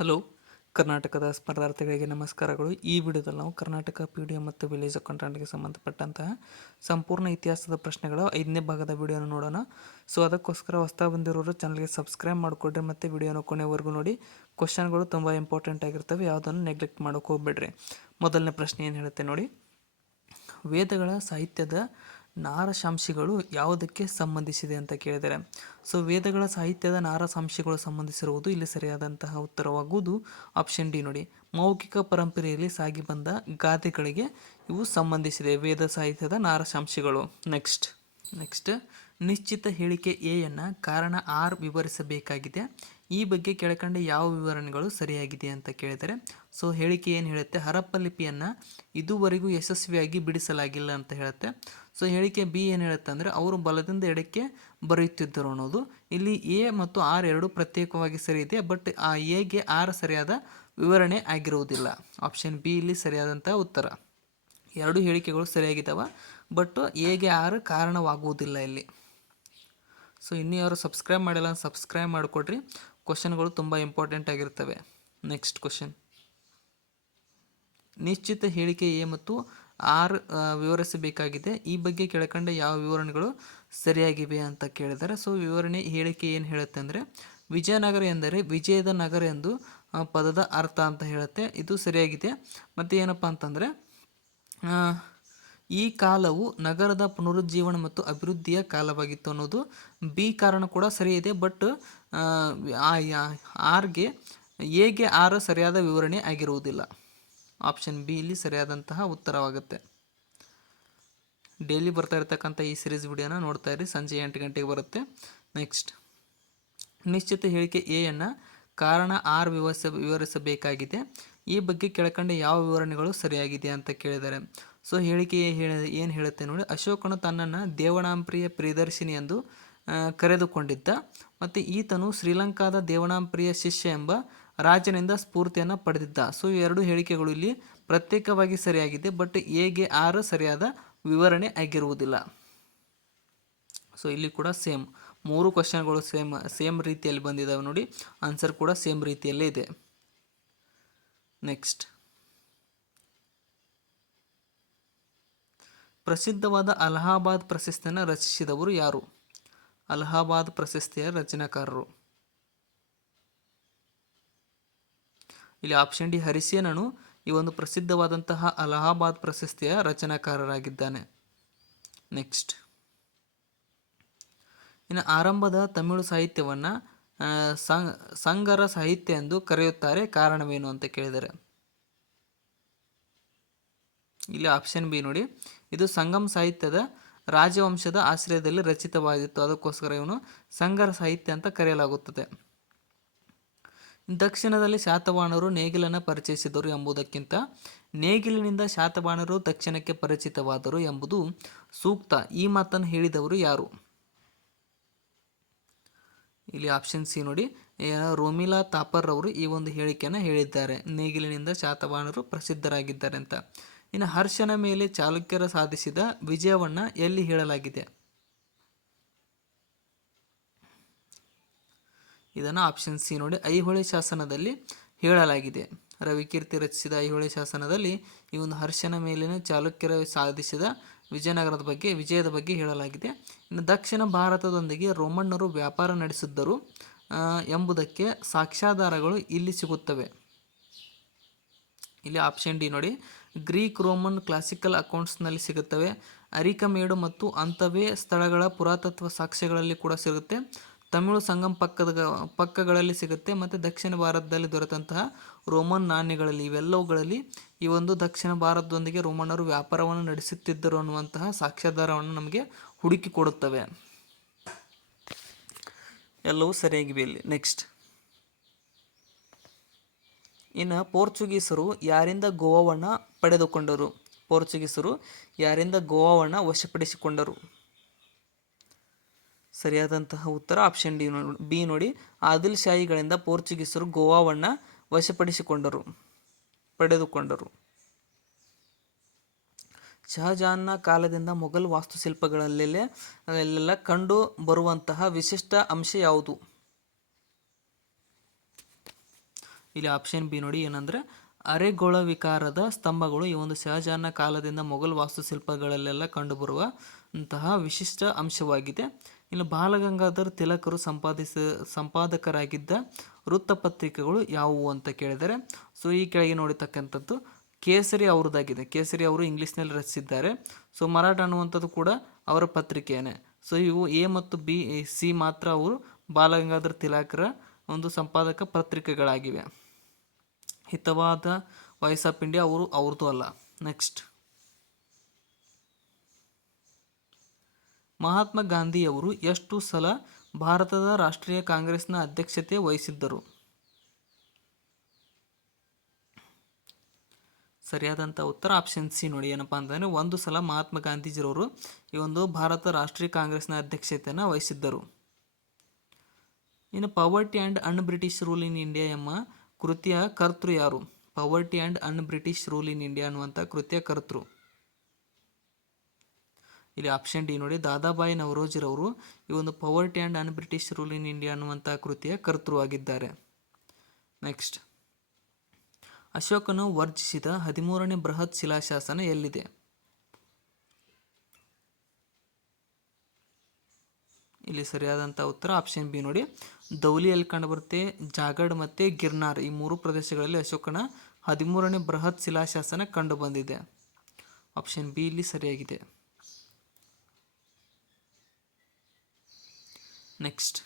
Hello, ಕರ್ನಾಟಕದ ಸ್ಪರ್ಧಾರ್ಥಿಗಳಿಗೆ ನಮಸ್ಕಾರಗಳು. ಈ ವಿಡಿಯೋದಲ್ಲಿ ನಾವು ಕರ್ನಾಟಕ PDM ಮತ್ತು ವಿಲೇಜ್ ಅಕೌಂಟೆಂಟ್ಗೆ ಸಂಬಂಧಪಟ್ಟಂತಹ ಸಂಪೂರ್ಣ ಇತಿಹಾಸದ ಪ್ರಶ್ನೆಗಳ 5ನೇ ಭಾಗದ ವಿಡಿಯೋನ ನೋಡೋಣ. ಸೊ ಅದಕ್ಕೋಸ್ಕರ ಹೊಸದಾಗಿ ಬಂದಿರೋರು ಚಾನಲ್ಗೆ ಸಬ್ಸ್ಕ್ರೈಬ್ ಮಾಡಿಕೊಡ್ರಿ ಮತ್ತು ವಿಡಿಯೋನ ಕೊನೆವರೆಗೂ ನೋಡಿ. ಕ್ವಶನ್ಗಳು ತುಂಬ ಇಂಪಾರ್ಟೆಂಟ್ ಆಗಿರ್ತವೆ, ಯಾವುದನ್ನು ನೆಗ್ಲೆಕ್ಟ್ ಮಾಡೋಕೆ ಹೋಗ್ಬೇಡ್ರಿ. ಮೊದಲನೇ ಪ್ರಶ್ನೆ ಏನು ಹೇಳುತ್ತೆ ನೋಡಿ. ವೇದಗಳ ಸಾಹಿತ್ಯದ ನಾರಸಾಂಶಗಳು ಯಾವುದಕ್ಕೆ ಸಂಬಂಧಿಸಿದೆ ಅಂತ ಕೇಳಿದರೆ, ಸೊ ವೇದಗಳ ಸಾಹಿತ್ಯದ ನಾರಸಾಂಶಗಳು ಸಂಬಂಧಿಸಿರುವುದು ಇಲ್ಲಿ ಸರಿಯಾದಂತಹ ಉತ್ತರವಾಗುವುದು ಆಪ್ಷನ್ ಡಿ ನೋಡಿ. ಮೌಖಿಕ ಪರಂಪರೆಯಲ್ಲಿ ಸಾಗಿ ಬಂದ ಗಾದೆಗಳಿಗೆ ಇವು ಸಂಬಂಧಿಸಿದೆ, ವೇದ ಸಾಹಿತ್ಯದ ನಾರಸಾಂಶಗಳು. ನೆಕ್ಸ್ಟ್ ನಿಶ್ಚಿತ ಹೇಳಿಕೆ ಎಯನ್ನು ಕಾರಣ ಆರ್ ವಿವರಿಸಬೇಕಾಗಿದೆ. ಈ ಬಗ್ಗೆ ಕೆಳಕಂಡ ಯಾವ ವಿವರಣೆಗಳು ಸರಿಯಾಗಿದೆ ಅಂತ ಕೇಳಿದರೆ, ಸೊ ಹೇಳಿಕೆ ಏನು ಹೇಳುತ್ತೆ, ಹರಪ್ಪ ಲಿಪಿಯನ್ನು ಇದುವರೆಗೂ ಯಶಸ್ವಿಯಾಗಿ ಬಿಡಿಸಲಾಗಿಲ್ಲ ಅಂತ ಹೇಳುತ್ತೆ. ಸೊ ಹೇಳಿಕೆ ಬಿ ಏನು ಹೇಳುತ್ತೆ ಅಂದರೆ, ಅವರು ಬಲದಿಂದ ಎಡಕ್ಕೆ ಬರೆಯುತ್ತಿದ್ದರು ಅನ್ನೋದು. ಇಲ್ಲಿ ಎ ಮತ್ತು ಆರ್ ಎರಡು ಪ್ರತ್ಯೇಕವಾಗಿ ಸರಿ ಇದೆ, ಬಟ್ ಆ ಎಗೆ ಆರ್ ಸರಿಯಾದ ವಿವರಣೆ ಆಗಿರುವುದಿಲ್ಲ. ಆಪ್ಷನ್ ಬಿ ಇಲ್ಲಿ ಸರಿಯಾದಂಥ ಉತ್ತರ. ಎರಡು ಹೇಳಿಕೆಗಳು ಸರಿಯಾಗಿದ್ದಾವೆ, ಬಟ್ ಎಗೆ ಆರ್ ಕಾರಣವಾಗುವುದಿಲ್ಲ ಇಲ್ಲಿ. ಸೊ ಇನ್ನೂ ಯಾರು ಸಬ್ಸ್ಕ್ರೈಬ್ ಮಾಡಿಲ್ಲ, ಸಬ್ಸ್ಕ್ರೈಬ್ ಮಾಡಿಕೊಡ್ರಿ. ಕ್ವಶನ್ಗಳು ತುಂಬ ಇಂಪಾರ್ಟೆಂಟ್ ಆಗಿರ್ತವೆ. ನೆಕ್ಸ್ಟ್ ಕ್ವಶನ್, ನಿಶ್ಚಿತ ಹೇಳಿಕೆ ಎ ಮತ್ತು ಆರ್ ವಿವರಿಸಬೇಕಾಗಿದೆ. ಈ ಬಗ್ಗೆ ಕೆಳಕಂಡ ಯಾವ ವಿವರಣೆಗಳು ಸರಿಯಾಗಿವೆ ಅಂತ ಕೇಳಿದ್ದಾರೆ. ಸೊ ವಿವರಣೆ ಹೇಳಿಕೆ ಏನು ಹೇಳುತ್ತೆ ಅಂದರೆ, ವಿಜಯನಗರ ಎಂದರೆ ವಿಜಯದ ನಗರ ಎಂದು ಪದದ ಅರ್ಥ ಅಂತ ಹೇಳುತ್ತೆ. ಇದು ಸರಿಯಾಗಿದೆ. ಮತ್ತು ಏನಪ್ಪ ಅಂತಂದರೆ, ಈ ಕಾಲವು ನಗರದ ಪುನರುಜ್ಜೀವನ ಮತ್ತು ಅಭಿವೃದ್ಧಿಯ ಕಾಲವಾಗಿತ್ತು ಅನ್ನೋದು ಬಿ ಕಾರಣ ಕೂಡ ಸರಿ ಇದೆ, ಬಟ್ ಆರ್ಗೆ ಎಗೆ ಆರ್ ಸರಿಯಾದ ವಿವರಣೆ ಆಗಿರುವುದಿಲ್ಲ. ಆಪ್ಷನ್ ಬಿ ಇಲ್ಲಿ ಸರಿಯಾದಂತಹ ಉತ್ತರವಾಗುತ್ತೆ. ಡೈಲಿ ಬರ್ತಾ ಇರ್ತಕ್ಕಂಥ ಈ ಸಿರೀಸ್ ವಿಡಿಯೋನ ನೋಡ್ತಾ ಇರಿ, ಸಂಜೆ 8 ಗಂಟೆಗೆ ಬರುತ್ತೆ. ನೆಕ್ಸ್ಟ್, ನಿಶ್ಚಿತ ಹೇಳಿಕೆ ಎಯನ್ನು ಕಾರಣ ಆರ್ ವಿವರಿಸಬೇಕಾಗಿದೆ. ಈ ಬಗ್ಗೆ ಕೆಳಕಂಡ ಯಾವ ವಿವರಣೆಗಳು ಸರಿಯಾಗಿದೆ ಅಂತ ಕೇಳಿದ್ದಾರೆ. ಸೊ ಹೇಳಿಕೆ ಏನು ಹೇಳುತ್ತೆ ನೋಡಿ, ಅಶೋಕನು ತನ್ನನ್ನು ದೇವನಾಂಪ್ರಿಯ ಪ್ರಿಯದರ್ಶಿನಿ ಎಂದು ಕರೆದುಕೊಂಡಿದ್ದ, ಮತ್ತು ಈತನು ಶ್ರೀಲಂಕಾದ ದೇವನಾಂಪ್ರಿಯ ಶಿಷ್ಯ ಎಂಬ ರಾಜನಿಂದ ಸ್ಫೂರ್ತಿಯನ್ನು ಪಡೆದಿದ್ದ. ಸೊ ಈ ಎರಡು ಹೇಳಿಕೆಗಳು ಇಲ್ಲಿ ಪ್ರತ್ಯೇಕವಾಗಿ ಸರಿಯಾಗಿದೆ, ಬಟ್ ಎಗೆ ಆರ್ ಸರಿಯಾದ ವಿವರಣೆ ಆಗಿರುವುದಿಲ್ಲ. ಸೊ ಇಲ್ಲಿ ಕೂಡ ಸೇಮ್ ಮೂರು ಕ್ವಶನ್ಗಳು ಸೇಮ್ ರೀತಿಯಲ್ಲಿ ಬಂದಿದ್ದಾವೆ ನೋಡಿ, ಆನ್ಸರ್ ಕೂಡ ಸೇಮ್ ರೀತಿಯಲ್ಲೇ ಇದೆ. ನೆಕ್ಸ್ಟ್, ಪ್ರಸಿದ್ಧವಾದ ಅಲಹಾಬಾದ್ ಪ್ರಶಸ್ತಿಯನ್ನು ರಚಿಸಿದವರು ಯಾರು? ಅಲಹಾಬಾದ್ ಪ್ರಶಸ್ತಿಯ ರಚನಾಕಾರರು ಇಲ್ಲಿ ಆಪ್ಷನ್ ಡಿ ಹರಿಸೇನನು ಈ ಒಂದು ಪ್ರಸಿದ್ಧವಾದಂತಹ ಅಲಹಾಬಾದ್ ಪ್ರಶಸ್ತಿಯ ರಚನಾಕಾರರಾಗಿದ್ದಾನೆ. ನೆಕ್ಸ್ಟ್, ಇನ್ನು ಆರಂಭದ ತಮಿಳು ಸಾಹಿತ್ಯವನ್ನು ಸಂಗರ ಸಾಹಿತ್ಯ ಎಂದು ಕರೆಯುತ್ತಾರೆ, ಕಾರಣವೇನು ಅಂತ ಕೇಳಿದರೆ, ಇಲ್ಲಿ ಆಪ್ಷನ್ ಬಿ ನೋಡಿ, ಇದು ಸಂಗಮ್ ಸಾಹಿತ್ಯದ ರಾಜವಂಶದ ಆಶ್ರಯದಲ್ಲಿ ರಚಿತವಾಗಿತ್ತು, ಅದಕ್ಕೋಸ್ಕರ ಇವನು ಸಂಗರ ಸಾಹಿತ್ಯ ಅಂತ ಕರೆಯಲಾಗುತ್ತದೆ. ದಕ್ಷಿಣದಲ್ಲಿ ಶಾತವಾಹನರು ನೇಗಿಲನ್ನು ಪರಿಚಯಿಸಿದರು ಎಂಬುದಕ್ಕಿಂತ ನೇಗಿಲಿನಿಂದ ಶಾತವಾಹನರು ದಕ್ಷಿಣಕ್ಕೆ ಪರಿಚಿತವಾದರು ಎಂಬುದು ಸೂಕ್ತ. ಈ ಮಾತನ್ನು ಹೇಳಿದವರು ಯಾರು? ಇಲ್ಲಿ ಆಪ್ಷನ್ ಸಿ ನೋಡಿ, ರೋಮಿಲಾ ಥಾಪರ್ ಅವರು ಈ ಒಂದು ಹೇಳಿಕೆಯನ್ನು ಹೇಳಿದ್ದಾರೆ, ನೇಗಿಲಿನಿಂದ ಶಾತವಾಹನರು ಪ್ರಸಿದ್ಧರಾಗಿದ್ದಾರೆ ಅಂತ. ಇನ್ನು ಹರ್ಷನ ಮೇಲೆ ಚಾಲುಕ್ಯರು ಸಾಧಿಸಿದ ವಿಜಯವನ್ನು ಎಲ್ಲಿ ಹೇಳಲಾಗಿದೆ? ಇದನ್ನು ಆಪ್ಷನ್ ಸಿ ನೋಡಿ, ಐಹೊಳೆ ಶಾಸನದಲ್ಲಿ ಹೇಳಲಾಗಿದೆ. ರವಿಕೀರ್ತಿ ರಚಿಸಿದ ಐಹೊಳೆ ಶಾಸನದಲ್ಲಿ ಈ ಒಂದು ಹರ್ಷನ ಮೇಲಿನ ಚಾಲುಕ್ಯರು ಸಾಧಿಸಿದ ವಿಜಯದ ಬಗ್ಗೆ ಹೇಳಲಾಗಿದೆ. ಇನ್ನು ದಕ್ಷಿಣ ಭಾರತದೊಂದಿಗೆ ರೋಮನ್ನರು ವ್ಯಾಪಾರ ನಡೆಸಿದ್ದರು ಎಂಬುದಕ್ಕೆ ಸಾಕ್ಷ್ಯಾಧಾರಗಳು ಇಲ್ಲಿ ಸಿಗುತ್ತವೆ. ಇಲ್ಲಿ ಆಪ್ಷನ್ ಡಿ ನೋಡಿ, ಗ್ರೀಕ್ ರೋಮನ್ ಕ್ಲಾಸಿಕಲ್ ಅಕೌಂಟ್ಸ್ನಲ್ಲಿ ಸಿಗುತ್ತವೆ. ಅರಿಕಮೇಡು ಮತ್ತು ಅಂಥವೇ ಸ್ಥಳಗಳ ಪುರಾತತ್ವ ಸಾಕ್ಷ್ಯಗಳಲ್ಲಿ ಕೂಡ ಸಿಗುತ್ತೆ. ತಮಿಳು ಸಂಗಮ್ ಪಕ್ಕಗಳಲ್ಲಿ ಸಿಗುತ್ತೆ, ಮತ್ತು ದಕ್ಷಿಣ ಭಾರತದಲ್ಲಿ ದೊರೆತಂತಹ ರೋಮನ್ ನಾಣ್ಯಗಳಲ್ಲಿ, ಇವೆಲ್ಲವುಗಳಲ್ಲಿ ಈ ಒಂದು ದಕ್ಷಿಣ ಭಾರತದೊಂದಿಗೆ ರೋಮನ್ನರು ವ್ಯಾಪಾರವನ್ನು ನಡೆಸುತ್ತಿದ್ದರು ಅನ್ನುವಂತಹ ಸಾಕ್ಷ್ಯಾಧಾರವನ್ನು ನಮಗೆ ಹುಡುಕಿ ಕೊಡುತ್ತವೆ. ಎಲ್ಲವೂ ಸರಿಯಾಗಿವೆ ಇಲ್ಲಿ. ನೆಕ್ಸ್ಟ್, ಇನ್ನು ಪೋರ್ಚುಗೀಸರು ಯಾರಿಂದ ಗೋವಾವನ್ನು ಪಡೆದುಕೊಂಡರು? ಪೋರ್ಚುಗೀಸರು ಯಾರಿಂದ ಗೋವಾವನ್ನು ವಶಪಡಿಸಿಕೊಂಡರು? ಸರಿಯಾದಂತಹ ಉತ್ತರ ಆಪ್ಷನ್ ಬಿ ನೋಡಿ, ಆದಿಲ್ ಶಾಹಿಗಳಿಂದ ಪೋರ್ಚುಗೀಸರು ಗೋವಾವನ್ನು ಪಡೆದುಕೊಂಡರು. ಶಹಜಾನ್ನ ಕಾಲದಿಂದ ಮೊಘಲ್ ವಾಸ್ತುಶಿಲ್ಪಗಳಲ್ಲೆಲ್ಲ ಕಂಡು ಬರುವಂತಹ ವಿಶಿಷ್ಟ ಅಂಶ ಯಾವುದು? ಇಲ್ಲಿ ಆಪ್ಷನ್ ಬಿ ನೋಡಿ ಏನಂದರೆ ಅರೆಗೊಳ ವಿಕಾರದ ಸ್ತಂಭಗಳು ಈ ಒಂದು ಶಹಜಾನ್ನ ಕಾಲದಿಂದ ಮೊಘಲ್ ವಾಸ್ತುಶಿಲ್ಪಗಳಲ್ಲೆಲ್ಲ ಕಂಡುಬರುವ ಅಂತಹ ವಿಶಿಷ್ಟ ಅಂಶವಾಗಿದೆ. ಇನ್ನು ಬಾಲಗಂಗಾಧರ್ ತಿಲಕರು ಸಂಪಾದಕರಾಗಿದ್ದ ವೃತ್ತಪತ್ರಿಕೆಗಳು ಯಾವುವು ಅಂತ ಕೇಳಿದರೆ, ಸೊ ಈ ಕೆಳಗೆ ನೋಡಿರ್ತಕ್ಕಂಥದ್ದು ಕೇಸರಿ ಅವ್ರದ್ದಾಗಿದೆ. ಕೇಸರಿ ಅವರು ಇಂಗ್ಲೀಷ್ನಲ್ಲಿ ರಚಿಸಿದ್ದಾರೆ. ಸೊ ಮರಾಠ ಅನ್ನುವಂಥದ್ದು ಕೂಡ ಅವರ ಪತ್ರಿಕೆಯೇ. ಸೊ ಇವು ಎ ಮತ್ತು ಬಿ ಸಿ ಮಾತ್ರ ಅವರು ಬಾಲಗಂಗಾಧರ್ ತಿಲಕರ ಒಂದು ಸಂಪಾದಕ ಪತ್ರಿಕೆಗಳಾಗಿವೆ. ಹಿತವಾದ ವಾಯ್ಸ್ ಆಫ್ ಇಂಡಿಯಾ ಅವ್ರದ್ದು ಅಲ್ಲ. ನೆಕ್ಸ್ಟ್, ಮಹಾತ್ಮ ಗಾಂಧಿಯವರು ಎಷ್ಟು ಸಲ ಭಾರತದ ರಾಷ್ಟ್ರೀಯ ಕಾಂಗ್ರೆಸ್ನ ಅಧ್ಯಕ್ಷತೆ ವಹಿಸಿದ್ದರು? ಸರಿಯಾದಂಥ ಉತ್ತರ ಆಪ್ಷನ್ ಸಿ ನೋಡಿ. ಏನಪ್ಪ ಅಂತಂದರೆ ಒಂದು ಸಲ ಮಹಾತ್ಮ ಗಾಂಧೀಜಿರವರು ಈ ಒಂದು ಭಾರತ ರಾಷ್ಟ್ರೀಯ ಕಾಂಗ್ರೆಸ್ನ ಅಧ್ಯಕ್ಷತೆಯನ್ನು ವಹಿಸಿದ್ದರು. ಇನ್ನು ಪವರ್ಟಿ and an British rule in India ಎಂಬ ಕೃತಿಯ ಕರ್ತೃ ಯಾರು? ಪವರ್ಟಿ and an British rule in India ಅನ್ನುವಂಥ ಕೃತಿಯ ಕರ್ತೃ ಇಲ್ಲಿ ಆಪ್ಷನ್ ಡಿ ನೋಡಿ, ದಾದಾಬಾಯಿ ನವರೋಜಿರವರು ಈ ಒಂದು ಪವರ್ಟಿ and an British rule in India ಅನ್ನುವಂಥ ಕೃತಿಯ ಕರ್ತೃವಾಗಿದ್ದಾರೆ. ನೆಕ್ಸ್ಟ್, ಅಶೋಕನು ವರ್ಜಿಸಿದ 13ನೇ ಬೃಹತ್ ಶಿಲಾಶಾಸನ ಎಲ್ಲಿದೆ? ಇಲ್ಲಿ ಸರಿಯಾದಂಥ ಉತ್ತರ ಆಪ್ಷನ್ ಬಿ ನೋಡಿ, ದೌಲಿಯಲ್ಲಿ ಕಂಡುಬರುತ್ತೆ. ಜಾಗಡ್ ಮತ್ತು ಗಿರ್ನಾರ್ ಈ ಮೂರು ಪ್ರದೇಶಗಳಲ್ಲಿ ಅಶೋಕನ 13ನೇ ಬೃಹತ್ ಶಿಲಾಶಾಸನ ಕಂಡು ಬಂದಿದೆ. ಆಪ್ಷನ್ ಬಿ ಇಲ್ಲಿ ಸರಿಯಾಗಿದೆ. ನೆಕ್ಸ್ಟ್,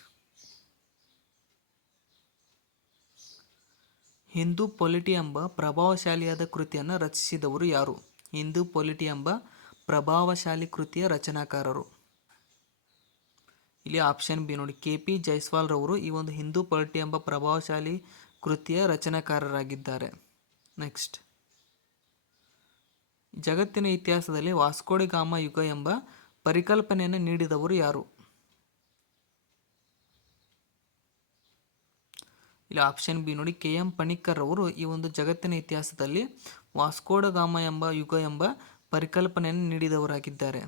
ಹಿಂದೂ ಪೊಲಿಟಿ ಎಂಬ ಪ್ರಭಾವಶಾಲಿಯಾದ ಕೃತಿಯನ್ನು ರಚಿಸಿದವರು ಯಾರು? ಹಿಂದೂ ಪೊಲಿಟಿ ಎಂಬ ಪ್ರಭಾವಶಾಲಿ ಕೃತಿಯ ರಚನಾಕಾರರು. ಇಲ್ಲಿ ಆಪ್ಷನ್ ಬಿ ನೋಡಿ, ಕೆ ಪಿ ಜೈಸ್ವಾಲ್ ರವರು ಈ ಒಂದು ಹಿಂದೂ ಪೊಲಿಟಿ ಎಂಬ ಪ್ರಭಾವಶಾಲಿ ಕೃತಿಯ ರಚನಾಕಾರರಾಗಿದ್ದಾರೆ. ನೆಕ್ಸ್ಟ್, ಜಗತ್ತಿನ ಇತಿಹಾಸದಲ್ಲಿ ವಾಸ್ಕೋಡಿ ಗಾಮ ಯುಗ ಎಂಬ ಪರಿಕಲ್ಪನೆಯನ್ನು ನೀಡಿದವರು ಯಾರು? ಇಲ್ಲಿ ಆಪ್ಷನ್ ಬಿ ನೋಡಿ, ಕೆ ಎಂ ಪಣಿಕ್ಕರ್ ಅವರು ಈ ಒಂದು ಜಗತ್ತಿನ ಇತಿಹಾಸದಲ್ಲಿ ವಾಸ್ಕೋಡ ಗಾಮ ಎಂಬ ಯುಗ ಎಂಬ ಪರಿಕಲ್ಪನೆಯನ್ನು ನೀಡಿದವರಾಗಿದ್ದಾರೆ.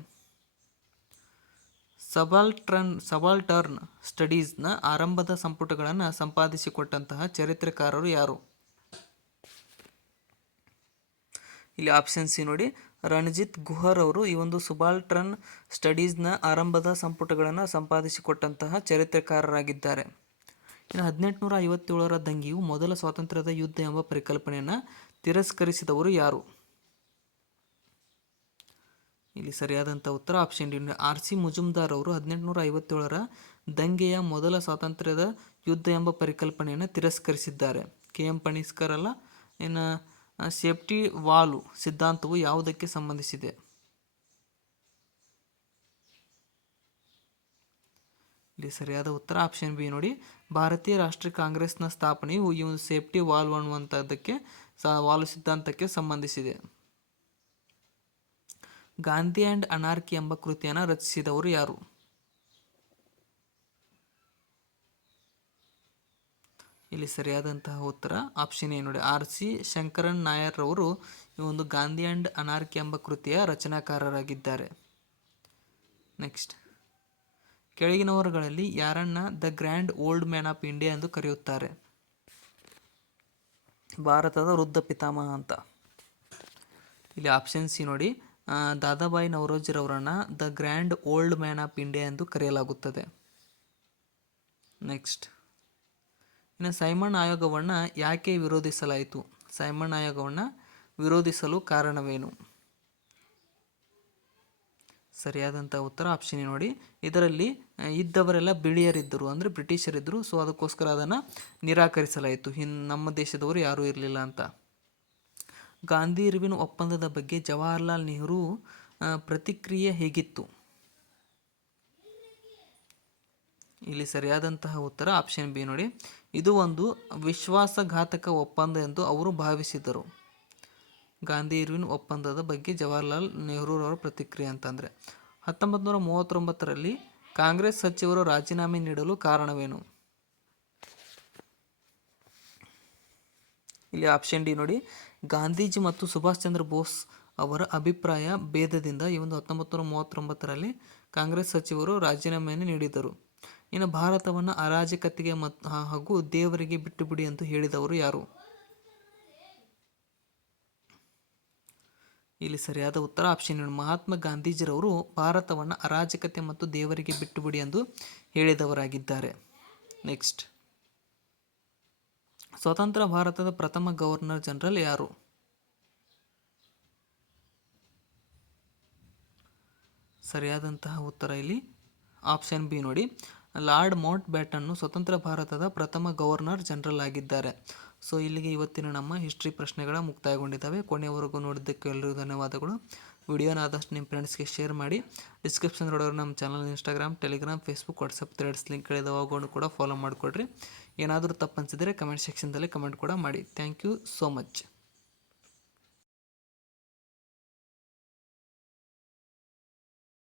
ಸಬಾಲ್ಟರ್ನ್ ಸ್ಟಡೀಸ್ನ ಆರಂಭದ ಸಂಪುಟಗಳನ್ನು ಸಂಪಾದಿಸಿಕೊಟ್ಟಂತಹ ಚರಿತ್ರೆಕಾರರು ಯಾರು? ಇಲ್ಲಿ ಆಪ್ಷನ್ ಸಿ ನೋಡಿ, ರಣಜಿತ್ ಗುಹರ್ ಅವರು ಈ ಒಂದು ಸಬಾಲ್ಟರ್ನ್ ಸ್ಟಡೀಸ್ನ ಆರಂಭದ ಸಂಪುಟಗಳನ್ನು ಸಂಪಾದಿಸಿಕೊಟ್ಟಂತಹ ಚರಿತ್ರೆಕಾರರಾಗಿದ್ದಾರೆ. ಇನ್ನು 1857ರ ದಂಗೆಯು ಮೊದಲ ಸ್ವಾತಂತ್ರ್ಯದ ಯುದ್ಧ ಎಂಬ ಪರಿಕಲ್ಪನೆಯನ್ನು ತಿರಸ್ಕರಿಸಿದವರು ಯಾರು? ಇಲ್ಲಿ ಸರಿಯಾದಂಥ ಉತ್ತರ option D. R C Majumdar ಅವರು 1857ರ ದಂಗೆಯ ಮೊದಲ ಸ್ವಾತಂತ್ರ್ಯದ ಯುದ್ಧ ಎಂಬ ಪರಿಕಲ್ಪನೆಯನ್ನು ತಿರಸ್ಕರಿಸಿದ್ದಾರೆ. ಕೆ ಎಂ ಪಣಿಕ್ಕರ್ ಅಲ್ಲ. ಇನ್ನು ಸೇಫ್ಟಿ ವಾಲ್ವ್ ಸಿದ್ಧಾಂತವು ಯಾವುದಕ್ಕೆ ಸಂಬಂಧಿಸಿದೆ? ಇಲ್ಲಿ ಸರಿಯಾದ ಉತ್ತರ ಆಪ್ಷನ್ ಬಿ ನೋಡಿ, ಭಾರತೀಯ ರಾಷ್ಟ್ರೀಯ ಕಾಂಗ್ರೆಸ್ನ ಸ್ಥಾಪನೆಯು ಈ ಒಂದು ಸೇಫ್ಟಿ ವಾಲ್ವ್ ಅನ್ನುವಂಥದ್ದಕ್ಕೆ ವಾಲ್ವ್ ಸಿದ್ಧಾಂತಕ್ಕೆ ಸಂಬಂಧಿಸಿದೆ. ಗಾಂಧಿ ಆ್ಯಂಡ್ ಅನಾರ್ಕಿ ಎಂಬ ಕೃತಿಯನ್ನು ರಚಿಸಿದವರು ಯಾರು? ಇಲ್ಲಿ ಸರಿಯಾದಂತಹ ಉತ್ತರ ಆಪ್ಷನ್ ಎ ನೋಡಿ, ಆರ್ ಸಿ ಶಂಕರನ್ ನಾಯರ್ ರವರು ಈ ಒಂದು ಗಾಂಧಿ ಆ್ಯಂಡ್ ಅನಾರ್ಕಿ ಎಂಬ ಕೃತಿಯ ರಚನಾಕಾರರಾಗಿದ್ದಾರೆ. ನೆಕ್ಸ್ಟ್, ಕೆಳಗಿನವರುಗಳಲ್ಲಿ ಯಾರನ್ನ the grand old man of India ಎಂದು ಕರೆಯುತ್ತಾರೆ? ಭಾರತದ ವೃದ್ಧ ಪಿತಾಮಹ ಅಂತ. ಇಲ್ಲಿ ಆಪ್ಷನ್ ಸಿ ನೋಡಿ, ದಾದಾಬಾಯಿ ನವರೋಜಿರವರನ್ನು the grand old man of India ಎಂದು ಕರೆಯಲಾಗುತ್ತದೆ. ನೆಕ್ಸ್ಟ್, ಇನ್ನು ಸೈಮನ್ ಆಯೋಗವನ್ನು ಯಾಕೆ ವಿರೋಧಿಸಲಾಯಿತು? ಸೈಮನ್ ಆಯೋಗವನ್ನು ವಿರೋಧಿಸಲು ಕಾರಣವೇನು? ಸರಿಯಾದಂಥ ಉತ್ತರ ಆಪ್ಷನ್ ನೋಡಿ, ಇದರಲ್ಲಿ ಇದ್ದವರೆಲ್ಲ ಬಿಳಿಯರಿದ್ದರು, ಅಂದರೆ ಬ್ರಿಟಿಷರಿದ್ದರು. ಸೊ ಅದಕ್ಕೋಸ್ಕರ ಅದನ್ನು ನಿರಾಕರಿಸಲಾಯಿತು. ನಮ್ಮ ದೇಶದವರು ಯಾರೂ ಇರಲಿಲ್ಲ ಅಂತ. ಗಾಂಧಿ ಇರ್ವಿನ್ ಒಪ್ಪಂದದ ಬಗ್ಗೆ ಜವಾಹರ್ಲಾಲ್ ನೆಹರು ಪ್ರತಿಕ್ರಿಯೆ ಹೇಗಿತ್ತು? ಇಲ್ಲಿ ಸರಿಯಾದಂತಹ ಉತ್ತರ ಆಪ್ಷನ್ ಬಿ ನೋಡಿ, ಇದು ಒಂದು ವಿಶ್ವಾಸಘಾತಕ ಒಪ್ಪಂದ ಎಂದು ಅವರು ಭಾವಿಸಿದರು. ಗಾಂಧಿ ಇರ್ವಿನ್ ಒಪ್ಪಂದದ ಬಗ್ಗೆ ಜವಾಹರ್ಲಾಲ್ ನೆಹರೂರವರ ಪ್ರತಿಕ್ರಿಯೆ ಅಂತಂದರೆ 1939ರಲ್ಲಿ ಕಾಂಗ್ರೆಸ್ ಸಚಿವರು ರಾಜೀನಾಮೆ ನೀಡಲು ಕಾರಣವೇನು? ಇಲ್ಲಿ ಆಪ್ಷನ್ ಡಿ ನೋಡಿ, ಗಾಂಧೀಜಿ ಮತ್ತು ಸುಭಾಷ್ ಚಂದ್ರ ಬೋಸ್ ಅವರ ಅಭಿಪ್ರಾಯ ಭೇದದಿಂದ ಈ ಒಂದು 1939ರಲ್ಲಿ ಕಾಂಗ್ರೆಸ್ ಸಚಿವರು ರಾಜೀನಾಮೆಯನ್ನು ನೀಡಿದರು. ಇನ್ನು ಭಾರತವನ್ನು ಅರಾಜಕತೆಗೆ ಹಾಗೂ ದೇವರಿಗೆ ಬಿಟ್ಟು ಬಿಡಿ ಎಂದು ಹೇಳಿದವರು ಯಾರು? ಇಲ್ಲಿ ಸರಿಯಾದ ಉತ್ತರ ಆಪ್ಷನ್ ಮಹಾತ್ಮ ಗಾಂಧೀಜಿರವರು ಭಾರತವನ್ನು ಅರಾಜಕತೆ ಮತ್ತು ದೇವರಿಗೆ ಬಿಟ್ಟು ಬಿಡಿ ಎಂದು ಹೇಳಿದವರಾಗಿದ್ದಾರೆ. ನೆಕ್ಸ್ಟ್, ಸ್ವತಂತ್ರ ಭಾರತದ ಪ್ರಥಮ ಗವರ್ನರ್ ಜನರಲ್ ಯಾರು? ಸರಿಯಾದಂತಹ ಉತ್ತರ ಇಲ್ಲಿ ಆಪ್ಷನ್ ಬಿ ನೋಡಿ, ಲಾರ್ಡ್ ಮೌಂಟ್ ಬ್ಯಾಟನ್ನು ಸ್ವತಂತ್ರ ಭಾರತದ ಪ್ರಥಮ ಗವರ್ನರ್ ಜನರಲ್ ಆಗಿದ್ದಾರೆ. ಸೊ ಇಲ್ಲಿಗೆ ಇವತ್ತಿನ ನಮ್ಮ ಹಿಸ್ಟ್ರಿ ಪ್ರಶ್ನೆಗಳ ಮುಕ್ತಾಯಗೊಂಡಿದ್ದಾವೆ. ಕೊನೆಯವರೆಗೂ ನೋಡಿದ್ದಕ್ಕೆ ಎಲ್ಲರಿಗೂ ಧನ್ಯವಾದಗಳು. ವಿಡಿಯೋನ ಆದಷ್ಟು ನಿಮ್ಮ ಫ್ರೆಂಡ್ಸ್ಗೆ ಶೇರ್ ಮಾಡಿ. ಡಿಸ್ಕ್ರಿಪ್ಷನ್ ನೋಡೋರು ನಮ್ಮ channel Instagram, Telegram, Facebook, WhatsApp Threads ಲಿಂಕ್ಗಳಿದಾವೆ, ಅವುಗಳನ್ನು ಕೂಡ ಫಾಲೋ ಮಾಡಿಕೊಡ್ರಿ. ಏನಾದರೂ ತಪ್ಪು ಅನಿಸಿದರೆ ಕಮೆಂಟ್ ಸೆಕ್ಷನ್ದಲ್ಲಿ ಕಮೆಂಟ್ ಕೂಡ ಮಾಡಿ. Thank you so much.